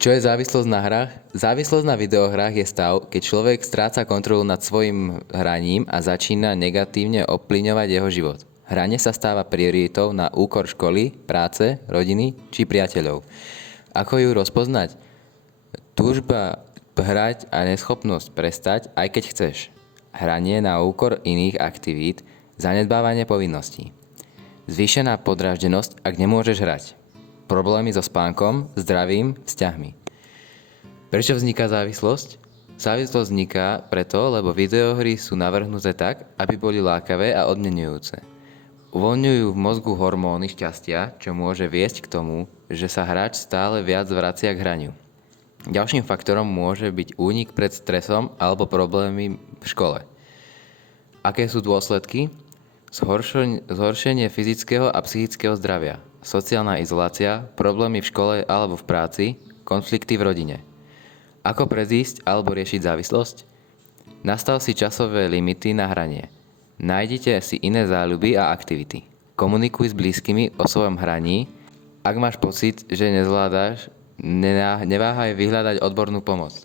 Čo je závislosť na hrách? Závislosť na videohrách je stav, keď človek stráca kontrolu nad svojim hraním a začína negatívne ovplyvňovať jeho život. Hranie sa stáva prioritou na úkor školy, práce, rodiny či priateľov. Ako ju rozpoznať? Túžba hrať a neschopnosť prestať, aj keď chceš. Hranie na úkor iných aktivít, zanedbávanie povinností. Zvýšená podráždenosť, ak nemôžeš hrať. Problémy so spánkom, zdravím, vzťahmi. Prečo vzniká závislosť? Závislosť vzniká preto, lebo videohry sú navrhnuté tak, aby boli lákavé a odmenujúce. Uvoľňujú v mozgu hormóny šťastia, čo môže viesť k tomu, že sa hráč stále viac vracia k hraniu. Ďalším faktorom môže byť únik pred stresom alebo problémy v škole. Aké sú dôsledky? Zhoršenie fyzického a psychického zdravia, sociálna izolácia, problémy v škole alebo v práci, konflikty v rodine. Ako predísť alebo riešiť závislosť? Nastav si časové limity na hranie. Nájdite si iné záľuby a aktivity. Komunikuj s blízkymi o svojom hraní. Ak máš pocit, že nezvládaš, neváhaj vyhľadať odbornú pomoc.